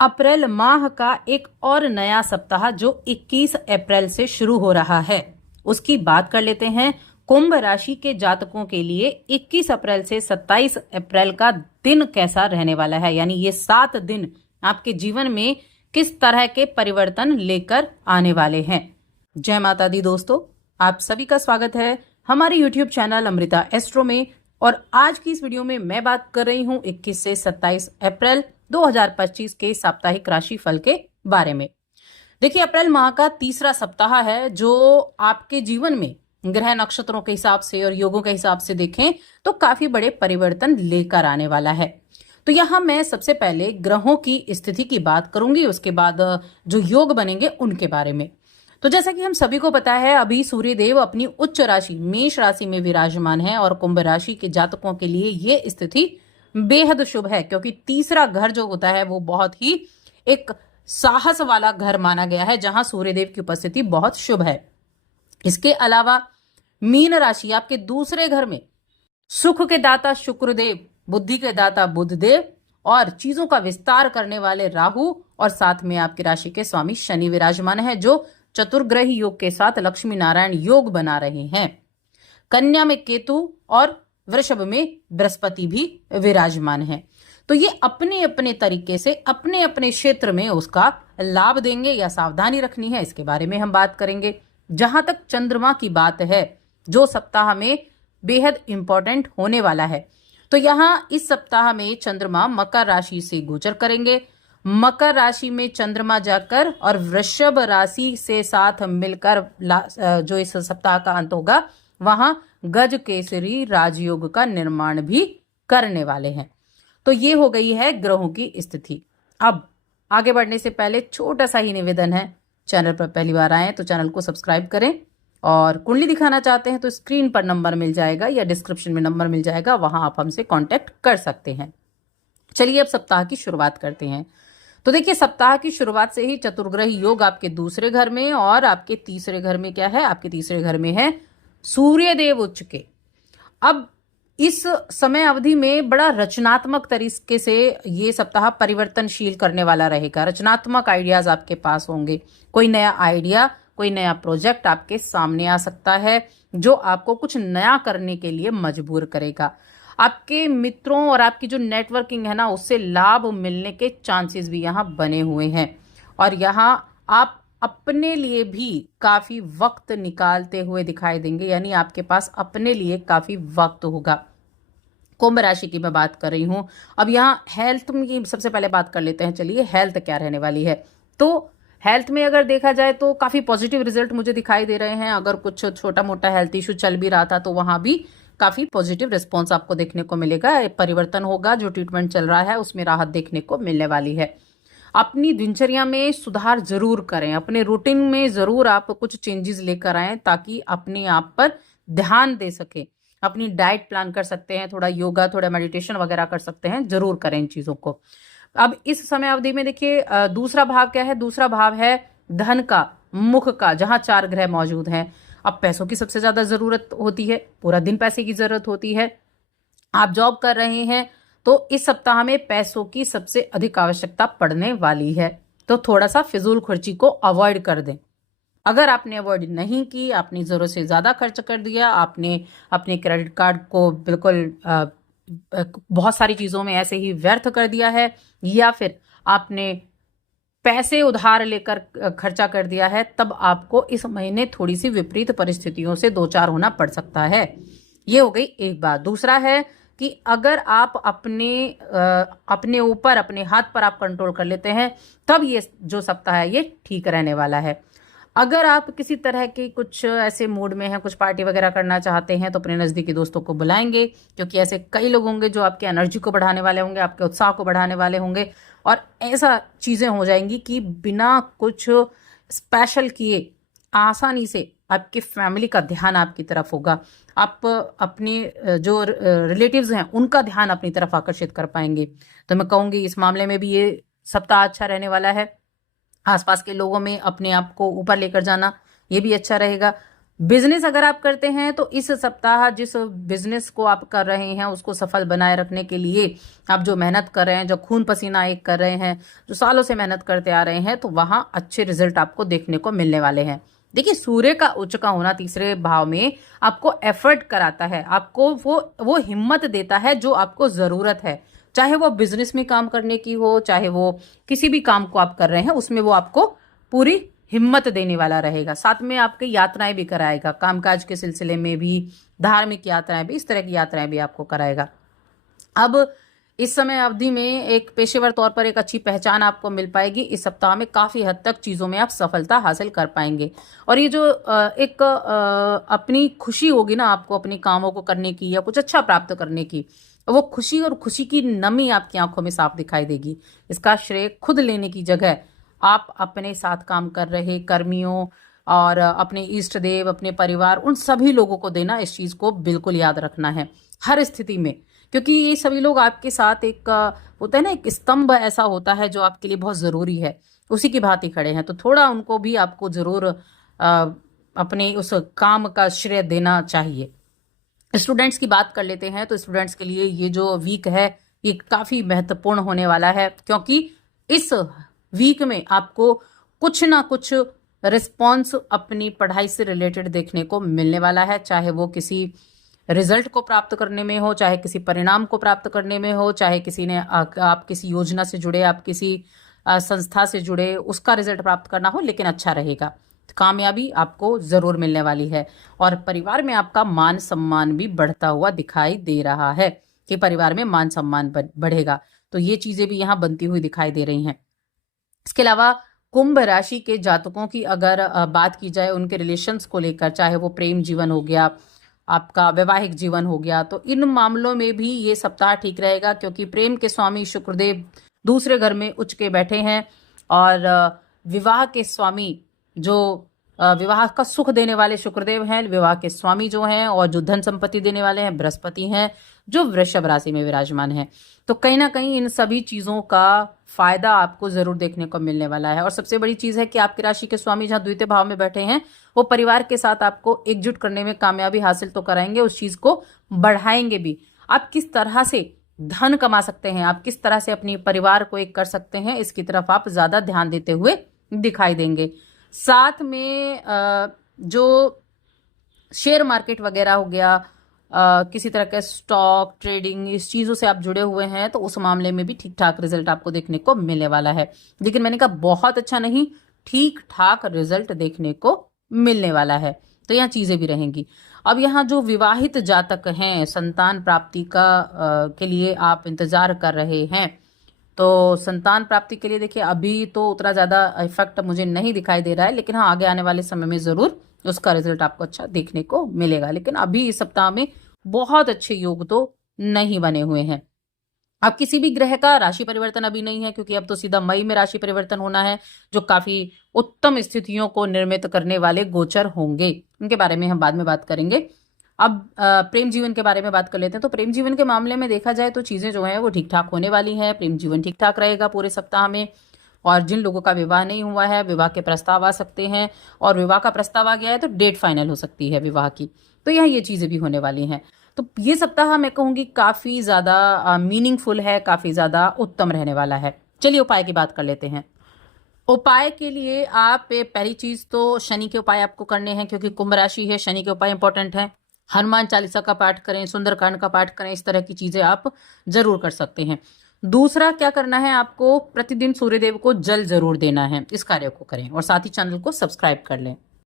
अप्रैल माह का एक और नया सप्ताह जो 21 अप्रैल से शुरू हो रहा है, उसकी बात कर लेते हैं। कुंभ राशि के जातकों के लिए 21 अप्रैल से 27 अप्रैल का दिन कैसा रहने वाला है, यानी ये 7 दिन आपके जीवन में किस तरह के परिवर्तन लेकर आने वाले हैं। जय माता दी दोस्तों, आप सभी का स्वागत है हमारे YouTube चैनल अमृता एस्ट्रो में। और आज की इस वीडियो में मैं बात कर रही हूं 21 से 27 अप्रैल 2025 के साप्ताहिक राशि फल के बारे में। देखिए, अप्रैल माह का तीसरा सप्ताह है जो आपके जीवन में ग्रह नक्षत्रों के हिसाब से और योगों के हिसाब से देखें तो काफी बड़े परिवर्तन लेकर आने वाला है। तो यहाँ मैं सबसे पहले ग्रहों की स्थिति की बात करूंगी, उसके बाद जो योग बनेंगे उनके बारे में। तो जैसा कि हम सभी को पता है, अभी सूर्य देव अपनी उच्च राशि मेष राशि में विराजमान है और कुंभ राशि के जातकों के लिए ये स्थिति बेहद शुभ है, क्योंकि तीसरा घर जो होता है वो बहुत ही एक साहस वाला घर माना गया है, जहां सूर्यदेव की उपस्थिति बहुत शुभ है। इसके अलावा मीन राशि आपके दूसरे घर में सुख के दाता शुक्रदेव, बुद्धि के दाता बुधदेव और चीजों का विस्तार करने वाले राहु और साथ में आपकी राशि के स्वामी शनि विराजमान है, जो चतुर्ग्रही योग के साथ लक्ष्मी नारायण योग बना रहे हैं। कन्या में केतु और वृषभ में बृहस्पति भी विराजमान है। तो ये अपने अपने तरीके से अपने अपने क्षेत्र में उसका लाभ देंगे या सावधानी रखनी है, इसके बारे में हम बात करेंगे। जहां तक चंद्रमा की बात है, जो सप्ताह में बेहद इंपॉर्टेंट होने वाला है, तो यहाँ इस सप्ताह में चंद्रमा मकर राशि से गोचर करेंगे। मकर राशि में चंद्रमा जाकर और वृषभ राशि से साथ मिलकर जो इस सप्ताह का अंत होगा, वहां गज केसरी राजयोग का निर्माण भी करने वाले हैं। तो ये हो गई है ग्रहों की स्थिति। अब आगे बढ़ने से पहले छोटा सा ही निवेदन है, चैनल पर पहली बार आए तो चैनल को सब्सक्राइब करें, और कुंडली दिखाना चाहते हैं तो स्क्रीन पर नंबर मिल जाएगा या डिस्क्रिप्शन में नंबर मिल जाएगा, वहां आप हमसे कांटेक्ट कर सकते हैं। चलिए अब सप्ताह की शुरुआत करते हैं। तो देखिए, सप्ताह की शुरुआत से ही चतुर्ग्रही योग आपके दूसरे घर में और आपके तीसरे घर में क्या है, आपके तीसरे घर में है सूर्य देव उच्च के। अब इस समय अवधि में बड़ा रचनात्मक तरीके से ये सप्ताह परिवर्तनशील करने वाला रहेगा। रचनात्मक आइडियाज आपके पास होंगे, कोई नया आइडिया, कोई नया प्रोजेक्ट आपके सामने आ सकता है जो आपको कुछ नया करने के लिए मजबूर करेगा। आपके मित्रों और आपकी जो नेटवर्किंग है ना, उससे लाभ मिलने के चांसेस भी यहाँ बने हुए हैं। और यहाँ आप अपने लिए भी काफी वक्त निकालते हुए दिखाई देंगे, यानी आपके पास अपने लिए काफी वक्त होगा। कुंभ राशि की मैं बात कर रही हूं। अब यहाँ हेल्थ की सबसे पहले बात कर लेते हैं। चलिए, हेल्थ क्या रहने वाली है। तो हेल्थ में अगर देखा जाए तो काफी पॉजिटिव रिजल्ट मुझे दिखाई दे रहे हैं। अगर कुछ छोटा मोटा हेल्थ इशू चल भी रहा था तो वहां भी काफी पॉजिटिव रिस्पॉन्स आपको देखने को मिलेगा, परिवर्तन होगा। जो ट्रीटमेंट चल रहा है उसमें राहत देखने को मिलने वाली है। अपनी दिनचर्या में सुधार जरूर करें, अपने रूटीन में जरूर आप कुछ चेंजेस लेकर आए ताकि अपने आप पर ध्यान दे सके। अपनी डाइट प्लान कर सकते हैं, थोड़ा योगा, थोड़ा मेडिटेशन वगैरह कर सकते हैं, जरूर करें इन चीजों को। अब इस समय अवधि में देखिए, दूसरा भाव क्या है, दूसरा भाव है धन का, मुख का, जहां 4 ग्रह मौजूद हैं। अब पैसों की सबसे ज्यादा जरूरत होती है, पूरा दिन पैसे की जरूरत होती है। आप जॉब कर रहे हैं तो इस सप्ताह में पैसों की सबसे अधिक आवश्यकता पड़ने वाली है, तो थोड़ा सा फिजूल खर्ची को अवॉइड कर दें। अगर आपने अवॉइड नहीं की, आपने जरूरत से ज्यादा खर्च कर दिया, आपने अपने क्रेडिट कार्ड को बिल्कुल बहुत सारी चीजों में ऐसे ही व्यर्थ कर दिया है, या फिर आपने पैसे उधार लेकर खर्चा कर दिया है, तब आपको इस महीने थोड़ी सी विपरीत परिस्थितियों से दो चार होना पड़ सकता है। ये हो गई एक बात। दूसरा है कि अगर आप अपने ऊपर, अपने हाथ पर आप कंट्रोल कर लेते हैं, तब ये जो सप्ताह है ये ठीक रहने वाला है। अगर आप किसी तरह के कुछ ऐसे मूड में हैं, कुछ पार्टी वगैरह करना चाहते हैं, तो अपने नजदीकी दोस्तों को बुलाएंगे, क्योंकि ऐसे कई लोग होंगे जो आपकी एनर्जी को बढ़ाने वाले होंगे, आपके उत्साह को बढ़ाने वाले होंगे। और ऐसा चीजें हो जाएंगी कि बिना कुछ स्पेशल किए आसानी से आपकी फैमिली का ध्यान आपकी तरफ होगा। आप अपने जो रिलेटिव्स हैं उनका ध्यान अपनी तरफ आकर्षित कर पाएंगे। तो मैं कहूंगी इस मामले में भी ये सप्ताह अच्छा रहने वाला है। आसपास के लोगों में अपने आप को ऊपर लेकर जाना, ये भी अच्छा रहेगा। बिजनेस अगर आप करते हैं तो इस सप्ताह जिस बिजनेस को आप कर रहे हैं उसको सफल बनाए रखने के लिए आप जो मेहनत कर रहे हैं, जो खून पसीना एक कर रहे हैं, जो सालों से मेहनत करते आ रहे हैं, तो वहां अच्छे रिजल्ट आपको देखने को मिलने वाले हैं। देखिए, सूर्य का उच्च का होना तीसरे भाव में आपको एफर्ट कराता है, आपको वो हिम्मत देता है जो आपको जरूरत है, चाहे वो बिजनेस में काम करने की हो, चाहे वो किसी भी काम को आप कर रहे हैं उसमें वो आपको पूरी हिम्मत देने वाला रहेगा। साथ में आपकी यात्राएं भी कराएगा, कामकाज के सिलसिले में भी, धार्मिक यात्राएं भी, इस तरह की यात्राएं भी आपको कराएगा। अब इस समय अवधि में एक पेशेवर तौर पर एक अच्छी पहचान आपको मिल पाएगी। इस सप्ताह में काफी हद तक चीजों में आप सफलता हासिल कर पाएंगे। और ये जो एक अपनी खुशी होगी ना आपको अपने कामों को करने की या कुछ अच्छा प्राप्त करने की, वो खुशी और खुशी की नमी आपकी आंखों में साफ दिखाई देगी। इसका श्रेय खुद लेने की जगह आप अपने साथ काम कर रहे कर्मियों और अपने इष्ट देव, अपने परिवार, उन सभी लोगों को देना। इस चीज को बिल्कुल याद रखना है हर स्थिति में, क्योंकि ये सभी लोग आपके साथ एक होता है ना, एक स्तंभ ऐसा होता है जो आपके लिए बहुत जरूरी है, उसी की भांति खड़े हैं। तो थोड़ा उनको भी आपको जरूर अपने उस काम का श्रेय देना चाहिए। स्टूडेंट्स की बात कर लेते हैं तो स्टूडेंट्स के लिए ये जो वीक है ये काफी महत्वपूर्ण होने वाला है, क्योंकि इस वीक में आपको कुछ ना कुछ रिस्पॉन्स अपनी पढ़ाई से रिलेटेड देखने को मिलने वाला है। चाहे वो किसी रिजल्ट को प्राप्त करने में हो, चाहे किसी परिणाम को प्राप्त करने में हो, चाहे किसी ने आप किसी योजना से जुड़े, आप किसी संस्था से जुड़े, उसका रिजल्ट प्राप्त करना हो, लेकिन अच्छा रहेगा। कामयाबी आपको जरूर मिलने वाली है। और परिवार में आपका मान सम्मान भी बढ़ता हुआ दिखाई दे रहा है कि परिवार में मान सम्मान बढ़ेगा। तो ये चीजें भी यहाँ बनती हुई दिखाई दे रही हैं। इसके अलावा कुंभ राशि के जातकों की अगर बात की जाए उनके रिलेशंस को लेकर, चाहे वो प्रेम जीवन हो गया, आपका वैवाहिक जीवन हो गया, तो इन मामलों में भी ये सप्ताह ठीक रहेगा, क्योंकि प्रेम के स्वामी शुक्रदेव दूसरे घर में उच्च के बैठे हैं और विवाह के स्वामी जो विवाह का सुख देने वाले शुक्रदेव हैं, विवाह के स्वामी जो हैं और जो धन संपत्ति देने वाले हैं बृहस्पति हैं, जो वृषभ राशि में विराजमान है। तो कहीं ना कहीं इन सभी चीजों का फायदा आपको जरूर देखने को मिलने वाला है। और सबसे बड़ी चीज है कि आपकी राशि के स्वामी जहां द्वितीय भाव में बैठे हैं वो परिवार के साथ आपको एकजुट करने में कामयाबी हासिल तो कराएंगे, उस चीज को बढ़ाएंगे भी। आप किस तरह से धन कमा सकते हैं, आप किस तरह से अपनी परिवार को एक कर सकते हैं, इसकी तरफ आप ज्यादा ध्यान देते हुए दिखाई देंगे। साथ में जो शेयर मार्केट वगैरह हो गया, किसी तरह का स्टॉक ट्रेडिंग, इस चीजों से आप जुड़े हुए हैं तो उस मामले में भी ठीक ठाक रिजल्ट आपको देखने को मिलने वाला है। लेकिन मैंने कहा बहुत अच्छा नहीं, ठीक ठाक रिजल्ट देखने को मिलने वाला है। तो यहाँ चीजें भी रहेंगी। अब यहाँ जो विवाहित जातक हैं, संतान प्राप्ति का के लिए आप इंतजार कर रहे हैं, तो संतान प्राप्ति के लिए देखिए अभी तो उतना ज्यादा इफेक्ट मुझे नहीं दिखाई दे रहा है, लेकिन हाँ आगे आने वाले समय में जरूर उसका रिजल्ट आपको अच्छा देखने को मिलेगा। लेकिन अभी इस सप्ताह में बहुत अच्छे योग तो नहीं बने हुए हैं। अब किसी भी ग्रह का राशि परिवर्तन अभी नहीं है, क्योंकि अब तो सीधा मई में राशि परिवर्तन होना है, जो काफी उत्तम स्थितियों को निर्मित करने वाले गोचर होंगे। उनके बारे में हम बाद में बात करेंगे। अब प्रेम जीवन के बारे में बात कर लेते हैं। तो प्रेम जीवन के मामले में देखा जाए तो चीजें जो है वो ठीक ठाक होने वाली हैं। प्रेम जीवन ठीक ठाक रहेगा पूरे सप्ताह में। और जिन लोगों का विवाह नहीं हुआ है, विवाह के प्रस्ताव आ सकते हैं, और विवाह का प्रस्ताव आ गया है तो डेट फाइनल हो सकती है विवाह की। तो यहाँ ये चीजें भी होने वाली हैं। तो ये सप्ताह मैं कहूंगी काफी ज्यादा मीनिंगफुल है, काफी ज्यादा उत्तम रहने वाला है। चलिए उपाय की बात कर लेते हैं। उपाय के लिए आप पहली चीज तो शनि के उपाय आपको करने हैं, क्योंकि कुंभ राशि है, शनि के उपाय इंपॉर्टेंट है। हनुमान चालीसा का पाठ करें, सुंदरकांड का पाठ करें, इस तरह की चीजें आप जरूर कर सकते हैं। दूसरा क्या करना है, आपको प्रतिदिन सूर्यदेव को जल जरूर देना है। इस कार्य को करें और साथ ही चैनल को सब्सक्राइब कर लें।